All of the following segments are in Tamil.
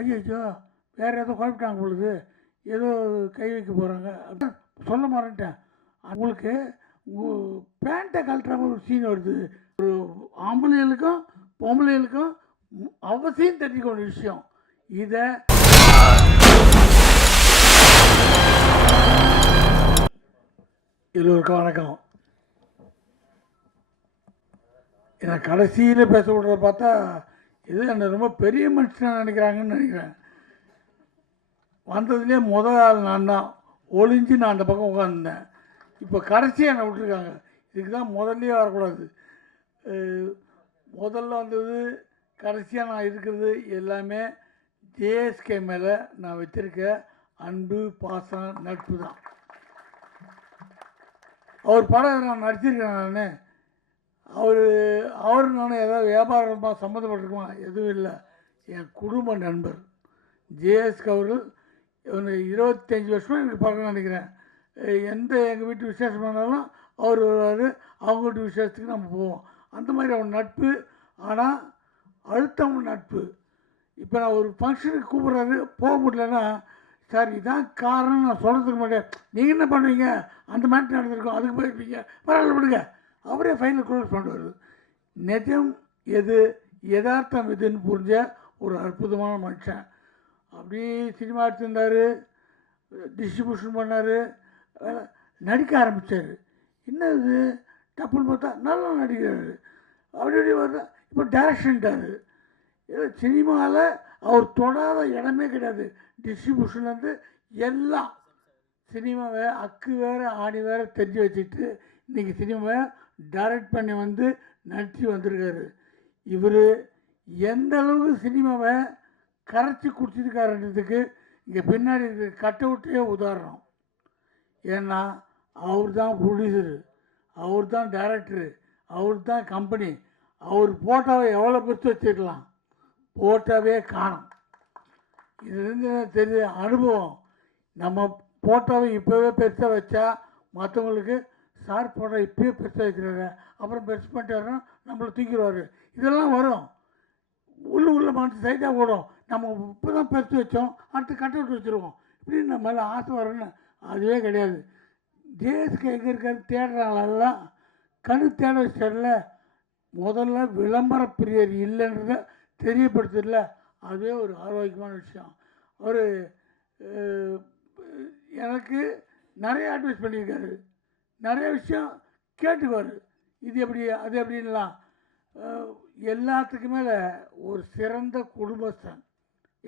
ஐயோ வேறு ஏதோ குழப்பிட்டாங்க பொழுது ஏதோ கை வைக்க போகிறாங்க சொல்ல மாட்டேன். உங்களுக்கு பேண்ட்டை கழட்டுற மாதிரி ஒரு சீன் வருது. ஒரு ஆம்பளைகளுக்கும் பொம்பளைகளுக்கும் அவசியம் தெரிஞ்சுக்க ஒரு விஷயம். இதை எல்லோருக்கும் வணக்கம். எனக்கு கடைசியில் பேச விடுறத பார்த்தா இது என்ன ரொம்ப பெரிய மனுஷனாக நினைக்கிறாங்கன்னு நினைக்கிறேன். வந்ததுலேயே முதல் ஆள் நான் தான் ஒளிஞ்சு நான் அந்த பக்கம் உட்காந்துருந்தேன். இப்போ கடைசியாக என்னை விட்டுருக்காங்க. இதுக்கு தான் முதல்லையே வரக்கூடாது. முதல்ல வந்தது கடைசியாக நான் இருக்கிறது எல்லாமே ஜேஎஸ்கே மேலே நான் வச்சுருக்க அன்பு பாசம் நட்பு தான். அவர் படம் நான் நடிச்சிருக்கேன். நான் அவர் நானும் ஏதாவது வியாபாரமாக சம்மந்தப்பட்டிருக்குமா? எதுவும் இல்லை. என் குடும்ப நண்பர் ஜேஎஸ்கே அவர்கள் 25 வருஷமாக எனக்கு பார்க்கணும்னு நினைக்கிறேன். எங்கள் வீட்டு விசேஷம் பண்ணாலும் அவர் வருவார். அவங்க வீட்டு விசேஷத்துக்கு நம்ம போவோம். அந்த மாதிரி அவர் நட்பு. ஆனால் அழுத்தம் நட்பு. இப்போ நான் ஒரு ஃபங்க்ஷனுக்கு கூப்பிட்றாரு, போக முடியலன்னா சார் இதான் காரணம் நான் சொல்கிறதுக்கு மாட்டேன். நீங்கள் என்ன பண்ணுவீங்க? அந்த மாதிரி நடந்திருக்கோம், அதுக்கு போயிருப்பீங்க, பரவாயில்ல விடுங்க. அவரே ஃபைனல் க்ளோஸ் பண்ணுவார். நிஜம் எது யதார்த்தம் எதுன்னு புரிஞ்ச ஒரு அற்புதமான மனுஷன். அப்படியே சினிமா எடுத்திருந்தார், டிஸ்ட்ரிபியூஷன் பண்ணார், நடிக்க ஆரம்பித்தார். என்ன இது டப்புன்னு பார்த்தா நல்லா நடிக்கிறார். அப்படி வருது. இப்போ டைரக்ஷன்ட்டார். சினிமாவில் அவர் தொடாத இடமே கிடையாது. டிஸ்ட்ரிபியூஷன்லேருந்து எல்லாம் சினிமாவை அக்கு வேறு ஆணி வேறு தெரிஞ்சு வச்சுட்டு இன்றைக்கி சினிமாவை டைரக்ட் பண்ணி வந்து நடித்து வந்திருக்காரு. இவர் எந்த அளவுக்கு சினிமாவை கரைச்சி குடிச்சிருக்காருன்றதுக்கு இங்கே பின்னாடி இருக்கிற கட் அவுட்டே உதாரணம். ஏன்னா அவர் தான் ப்ரொடியூசரு, அவர் தான் டைரக்டரு, அவர் தான் கம்பெனி. அவர் போட்டோவை எவ்வளோ பெருசு வச்சுருக்கலாம், போட்டோவே காணும். இதுலேருந்து தெரிஞ்ச அனுபவம். நம்ம போட்டோவை இப்போவே பெருசாக வச்சா மற்றவங்களுக்கு சார் போட்டோ இப்போயே பெருசாக வைக்கிறாரு, அப்புறம் பெருசு பண்ணிட்டாருன்னா நம்மளை தூக்கிடுவார். இதெல்லாம் வரும். உள்ள மனசு சைடாக ஓடும். நம்ம இப்போ தான் பெருசு வச்சோம், அடுத்து கட் அவுட் வச்சுருவோம், இப்படின்னு நம்ம மேலே ஆசை வரும்னு. அதுவே கிடையாது. ஜேஎஸ்கே எங்கே இருக்காரு தேடுறாங்களெல்லாம் கணு தேட வச்சிடல. முதல்ல விளம்பர பிரியர் இல்லைன்றத தெரியப்படுத்தல. அதுவே ஒரு ஆரோக்கியமான விஷயம். அவர் எனக்கு நிறைய அட்வைஸ் பண்ணியிருக்காரு. நிறைய விஷயம் கேட்டுக்குவார். இது எப்படி அது எப்படின்லாம். எல்லாத்துக்கு மேலே ஒரு சிறந்த குடும்பஸ்தன்.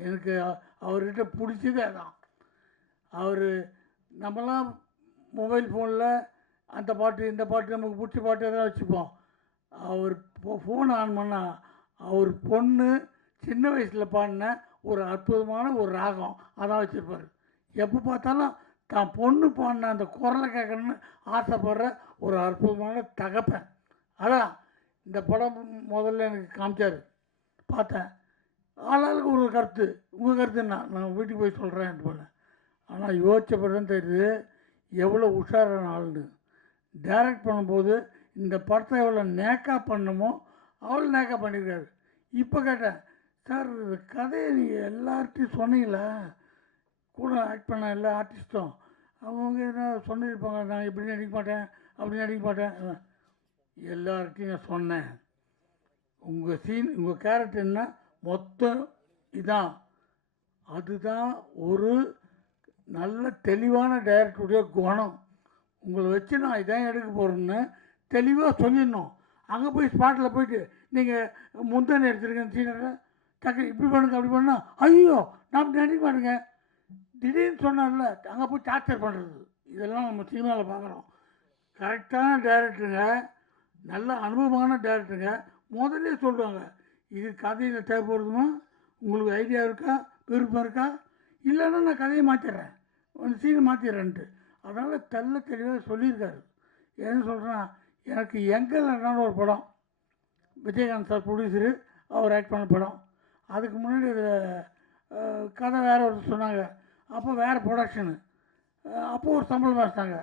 எனக்கு அவர்கிட்ட பிடிச்சதே தான். அவர் நம்மலாம் மொபைல் ஃபோனில் அந்த பாட்டு இந்த பாட்டு நமக்கு பிடிச்ச பாட்டு எதாவது வச்சுப்போம். அவர் ஃபோன் ஆன் பண்ணால் அவர் பொண்ணு சின்ன வயசில் பாடின ஒரு அற்புதமான ஒரு ராகம் அதான் வச்சுருப்பார். எப்போ பார்த்தாலும் தான் பொண்ணு பாடின அந்த குரலை கேட்கணுன்னு ஆசைப்படுற ஒரு அற்புதமான தகப்பன். அதான் இந்த படம் முதல்ல எனக்கு காமிச்சார், பார்த்தேன். ஆளாளுக்கு ஒரு கருத்து. உங்கள் கருத்து என்ன? நான் வீட்டுக்கு போய் சொல்கிறேன் போனேன். ஆனால் யோசித்த பிறகு தான் தெரியுது எவ்வளோ உஷாரான ஆளுன்னு. டைரக்ட் பண்ணும்போது இந்த படத்தை எவ்வளோ நேக்கா பண்ணணுமோ அவ்வளோ நேக்கா பண்ணியிருக்காரு. இப்போ கேட்டேன், சார் இந்த கதையை நீங்கள் எல்லார்ட்டையும் சொன்னீங்களா? கூட ஆக்ட் பண்ண எல்லா ஆர்டிஸ்ட்டும் அவங்க என்ன சொல்லியிருப்பாங்க, நான் இப்படி நடிக்க மாட்டேன் அப்படி நடிக்க மாட்டேன். எல்லார்ட்டையும் நான் சொன்னேன். உங்கள் சீன் உங்கள் கேரக்டர் என்ன மொத்தம் இதான். அதுதான் ஒரு நல்ல தெளிவான டைரக்டருடைய குணம். உங்களை வச்சு நான் இதான் எடுக்க போகிறேன்னு தெளிவாக சொல்லிடணும். அங்கே போய் ஸ்பாட்டில் போயிட்டு நீங்கள் முந்தானே எடுத்துருக்கேன் சீனரை டக்கு இப்படி பண்ணுங்க அப்படி பண்ணால் ஐயோ நான் அப்படி நடிக்க மாட்டேங்க திடீர்னு சொன்னார்ல, அங்கே போய் டார்ச்சர் பண்ணுறது. இதெல்லாம் நம்ம சினிமாவில் பார்க்குறோம். கரெக்டான டைரக்டருங்க, நல்ல அனுபவமான டைரக்டருங்க முதல்ல சொல்லுவாங்க, இது கதையில் தேவைப்படுதுமா, உங்களுக்கு ஐடியா இருக்கா, விருப்பம் இருக்கா, இல்லைன்னா நான் கதையை மாற்றிடுறேன், அந்த சீனை மாற்றிடுறேன்ட்டு. அதனால் தெளிவாக சொல்லியிருக்காரு. என்ன சொல்கிறேன்னா, எனக்கு எங்கள் அண்ணான்னு ஒரு படம், விஜயகாந்த் சார் ப்ரொடியூசரு, அவர் ஆக்ட் பண்ண படம். அதுக்கு முன்னாடி இதில் கதை வேறு ஒரு சொன்னாங்க. அப்போ வேறு ப்ரொடக்ஷனு. அப்போது ஒரு சம்பளம் பேசினாங்க.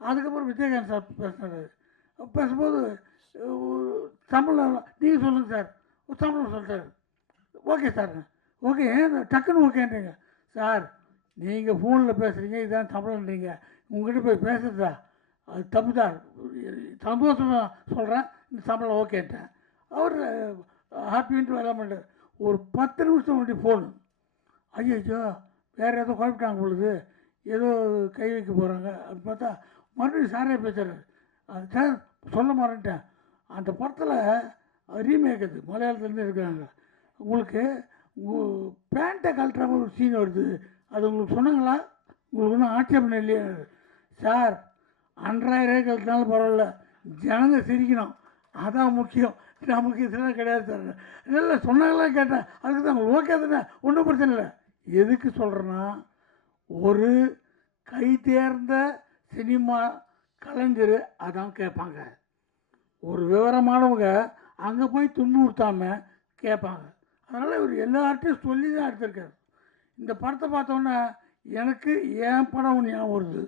அதுக்கப்புறம் விஜயகாந்த் சார் பேசினார். பேசும்போது சம்பளம் நீங்கள் சொல்லுங்கள் சார், ஒரு சம்பளம் சொல்லிட்டார். ஓகே சார், ஓகே டக்குன்னு ஓகேன்றீங்க. சார் நீங்கள் ஃபோனில் பேசுகிறீங்க, இதான் சம்பளம்ன்றீங்க, உங்கள்கிட்ட போய் பேசுகிறதா அது தப்பு தான். சந்தோஷமாக சொல்கிறேன், இந்த சம்பளம் ஓகேன்ட்டேன். அவர் ஹாப்பின்ட்டு வேலை பண்ணுறார். ஒரு 10 நிமிஷம் முன்னாடி ஃபோனு, ஐயோ வேறு ஏதோ குழப்பிட்டாங்க பொழுது, ஏதோ கை வைக்க போகிறாங்க அப்படின்னு பார்த்தா மறுபடியும் சாரே பேசுகிறார். சார் சொல்ல மாட்டேன்ட்டேன், அந்த படத்தில் ரீமேக் அது மலையாளத்துலேருந்து இருக்கிறாங்க, உங்களுக்கு பேண்ட்டை கழட்டுற மாதிரி ஒரு சீன் வருது, அது உங்களுக்கு சொன்னாங்களா, உங்களுக்கு ஒன்றும் ஆட்சேபணம் இல்லையா? சார் 5000 கழிச்சினாலும் பரவாயில்ல, ஜனங்க சிரிக்கணும், அதான் முக்கியம், நமக்கு இதெல்லாம் கிடையாது சார். இல்லை சொன்னாங்களா கேட்டேன், அதுக்கு தான் உங்களுக்கு ஓகே தானே, ஒன்றும் பிரச்சனை இல்லை. எதுக்கு சொல்கிறேன்னா, ஒரு கை தேர்ந்த சினிமா கலைஞர் அதான் கேட்பாங்க. ஒரு விவரமானவங்க அங்கே போய் துன்புறுத்தாமல் கேட்பாங்க. அதனால் இவர் எல்லார்ட்டையும் சொல்லி தான் எடுத்திருக்காரு. இந்த படத்தை பார்த்தோன்னே எனக்கு என் படம் ஒன்று ஞாபகம் வருது.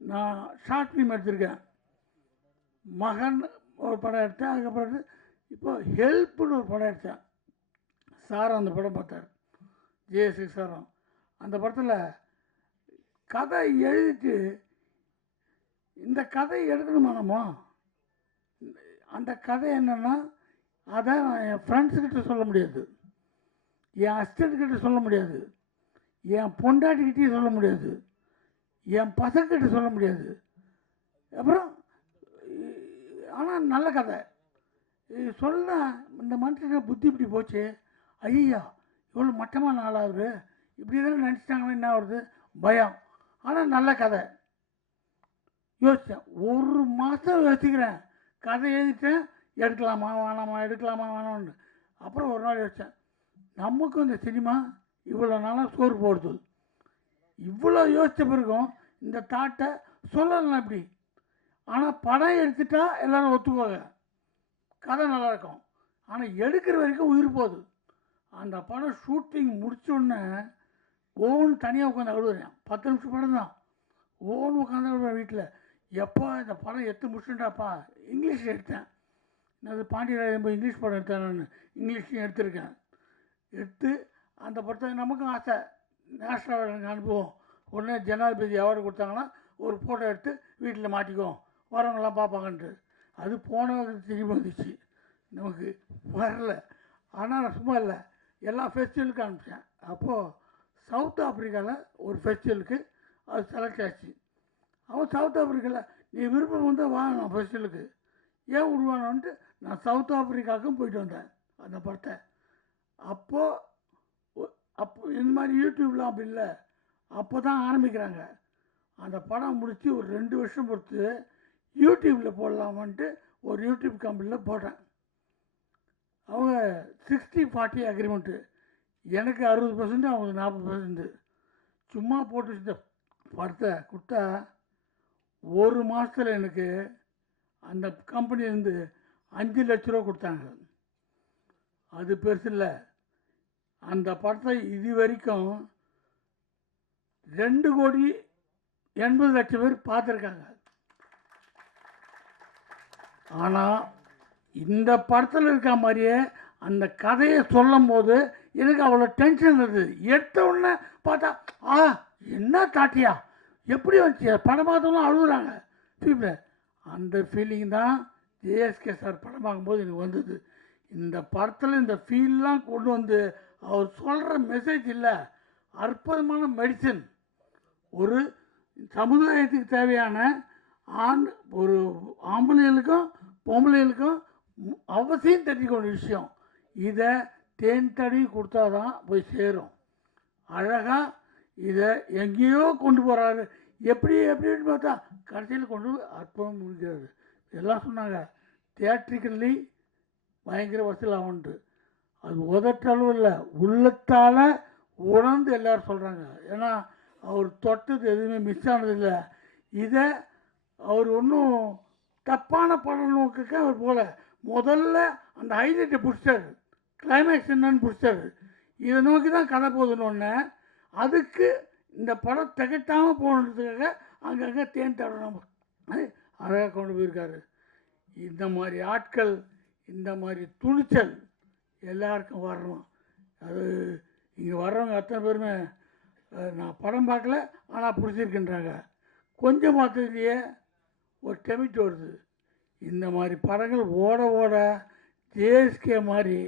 நான் ஷார்ட் ஃபிலிம் எடுத்திருக்கேன், மகன் ஒரு படம் எடுத்தேன். அதுக்கப்புறம் இப்போ ஹெல்ப்னு ஒரு படம் எடுத்தேன். சாரும் அந்த படம் பார்த்தார், ஜேஎஸ்கே சாரும். அந்த படத்தில் கதை எழுதிட்டு இந்த கதை எடுக்கணுமா நம்ம, அந்த கதை என்னென்னா அதை நான் என் ஃப்ரெண்ட்ஸுக்கிட்ட சொல்ல முடியாது, என் அசிஸ்டண்ட்கிட்ட சொல்ல முடியாது, என் பொண்டாட்டிக்கிட்டேயும் சொல்ல முடியாது, என் பசங்கிட்ட சொல்ல முடியாது. அப்புறம் ஆனால் நல்ல கதை சொன்னால் இந்த மனுஷனை புத்தி இப்படி போச்சு, ஐயா இவ்வளோ மட்டமான நாளாகுது, இப்படி தானே நினச்சிட்டாங்கன்னா என்ன வருது பயம். ஆனால் நல்ல கதை. யோசித்தேன், ஒரு மாதம் யோசிக்கிறேன், கதை எழுதிட்டேன், எடுக்கலாமா வேணாமா எடுக்கலாமா வேணாம்னு. அப்புறம் ஒரு நாள் யோசித்தேன், நமக்கும் இந்த சினிமா இவ்வளோ நாளாக சோறு போடுது, இவ்வளோ யோசித்த பிறகும் இந்த தாட்டை சொல்லலாம் எப்படி. ஆனால் படம் எடுத்துட்டா எல்லோரும் ஒத்துக்குவாங்க, கதை நல்லாயிருக்கும். ஆனால் எடுக்கிற வரைக்கும் உயிர் போகுது. அந்த படம் ஷூட்டிங் முடித்தோடனே ஓன்னு தனியாக உட்காந்து அழுவுறேன். 10 நிமிஷம் படம் தான், ஓன்னு உட்காந்து அழுவுறேன் வீட்டில். எப்போ இந்த படம் எடுத்து முடிச்சுட்டாப்பா. இங்கிலீஷில் எடுத்தேன், அது பாண்டியராஜன் போய் இங்கிலீஷ் படம் எடுத்தேன், நான் இங்கிலீஷ்லையும் எடுத்திருக்கேன். எடுத்து அந்த படத்தை நமக்கும் ஆசை, நேஷனல் அவார்டு அனுப்புவோம், உடனே ஜனாதிபதி அவார்டு கொடுத்தாங்கன்னா ஒரு ஃபோட்டோ எடுத்து வீட்டில் மாட்டிக்குவோம், வரவங்களாம் பார்ப்பாங்கன்ட்டு. அது போன திரும்பி வந்துச்சு, நமக்கு வரல. ஆனால் நான் சும்மா இல்லை, எல்லா ஃபெஸ்டிவலுக்கும் அனுப்பிச்சேன். அப்போது சவுத் ஆஃப்ரிக்காவில் ஒரு ஃபெஸ்டிவலுக்கு அது செலக்ட் ஆச்சு. அவன் சவுத் ஆஃப்ரிக்காவில் நீ விருப்பம் வந்து வா நான் ஃபெஸ்டிவலுக்கு, ஏன் விடுவானோன்ட்டு நான் சவுத் ஆஃப்ரிக்காவுக்கும் போயிட்டு வந்தேன் அந்த படத்தை. அப்போ இந்த மாதிரி யூடியூப்லாம் அப்படி இல்லை, அப்போ தான் ஆரம்பிக்கிறாங்க. அந்த படம் முடித்து ஒரு 2 வருஷம் பொறுத்து யூடியூப்பில் போடலாமான்ட்டு ஒரு யூடியூப் கம்பெனியில் போட்டேன். அவங்க 60-40 அக்ரிமெண்ட்டு, எனக்கு 60%, அவங்களுக்கு 40%. சும்மா போட்டு வச்சுட்ட படத்தை கொடுத்தா ஒரு மாதத்தில் எனக்கு அந்த கம்பெனிலேருந்து 5 லட்ச ரூபா கொடுத்தாங்க. அது பெருசு இல்லை. அந்த படத்தை இது வரைக்கும் 2,80,00,000 பேர் பார்த்துருக்காங்க. ஆனால் இந்த படத்தில் இருக்க மாதிரியே அந்த கதையை சொல்லும் போது எனக்கு அவ்வளோ டென்ஷன் இருந்தது. எடுத்த உடனே பார்த்தா என்ன தாட்டியா எப்படி வந்துச்சு, படம் பார்த்தவங்களும் அழுகுறாங்க ஃபீல்டில். அந்த ஃபீலிங் தான் ஜேஎஸ்கே சார் படம் பார்க்கும்போது எனக்கு வந்தது. இந்த படத்தில் இந்த ஃபீல்லாம் கொண்டு வந்து அவர் சொல்கிற மெசேஜ் இல்லை, அற்புதமான மெடிசன். ஒரு சமுதாயத்துக்கு தேவையான ஒரு ஆம்பளைகளுக்கும் பொம்பளைகளுக்கும் அவசியம் தெரிஞ்சுக்கொண்ட விஷயம். இதை தேன் தடி கொடுத்தா தான் போய் சேரும். அழகாக இதை எங்கேயோ கொண்டு போகிறாரு, எப்படின்னு பார்த்தா கடைசியில் கொண்டு போய் அற்புதம் முடிக்கிறது. எல்லாம் சொன்னாங்க தியேட்ரிக்கல்லி பயங்கர வசூல் ஆகுன்ட்டு. அது உதட்டளவு இல்லை, உள்ளத்தால் உணர்ந்து எல்லோரும் சொல்கிறாங்க. ஏன்னா அவர் தொட்டது எதுவுமே மிஸ் ஆனதில்லை. இதை அவர் ஒன்றும் தப்பான படம் நோக்குக்க அவர் போல முதல்ல அந்த ஹைலைட்டை பிடிச்சாரு, கிளைமேக்ஸ் என்னன்னு பிடிச்சாரு. இதை நோக்கி தான் கதை போகுதுன்னு ஒன்று. அதுக்கு இந்த படம் திகட்டாமல் போனதுக்காக அங்கங்கே தேன் தடணும் அழகாக கொண்டு போயிருக்காரு. இந்த மாதிரி ஆட்கள், இந்த மாதிரி துணிச்சல் எல்லாருக்கும் வரணும். அது இங்கே வர்றவங்க அத்தனை பேருமே நான் படம் பார்க்கல ஆனால் பிடிச்சிருக்குன்றாங்க. கொஞ்சம் பார்த்ததுலையே ஒரு டெமிட் வருது. இந்த மாதிரி படங்கள் ஓட ஓட ஜேஎஸ்கே மாதிரி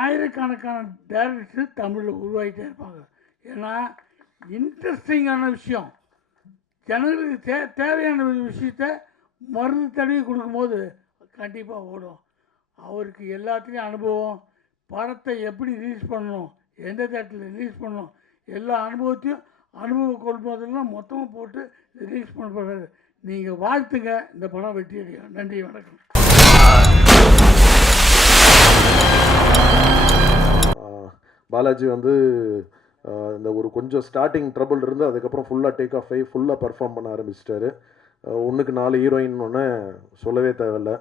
ஆயிரக்கணக்கான டேரக்டர்ஸ் தமிழில் உருவாகிட்டே இருப்பாங்க. ஏன்னா இன்ட்ரெஸ்டிங்கான விஷயம், ஜனங்களுக்கு தேவையான விஷயத்த மருந்து தடவி கொடுக்கும்போது கண்டிப்பாக ஓடும். அவருக்கு எல்லாத்துலேயும் அனுபவம், படத்தை எப்படி ரிலீஸ் பண்ணணும், எந்த தேட்டரில் ரிலீஸ் பண்ணணும், எல்லா அனுபவத்தையும் அனுபவம் கொள்வதெல்லாம் மொத்தமாக போட்டு ரிலீஸ் பண்ண போகிறாரு. நீங்கள் வாழ்த்துங்க, இந்த படம் வெற்றி அடையும். நன்றி, வணக்கம். பாலாஜி வந்து இந்த ஒரு கொஞ்சம் ஸ்டார்டிங் ட்ரபிள் இருந்து அதுக்கப்புறம் ஃபுல்லாக டேக் ஆஃப் ஆகி ஃபுல்லாக பர்ஃபார்ம் பண்ண ஆரம்பிச்சிட்டாரு. 1க்கு 4 ஹீரோயின் ஒன்று சொல்லவே தேவையில்லை.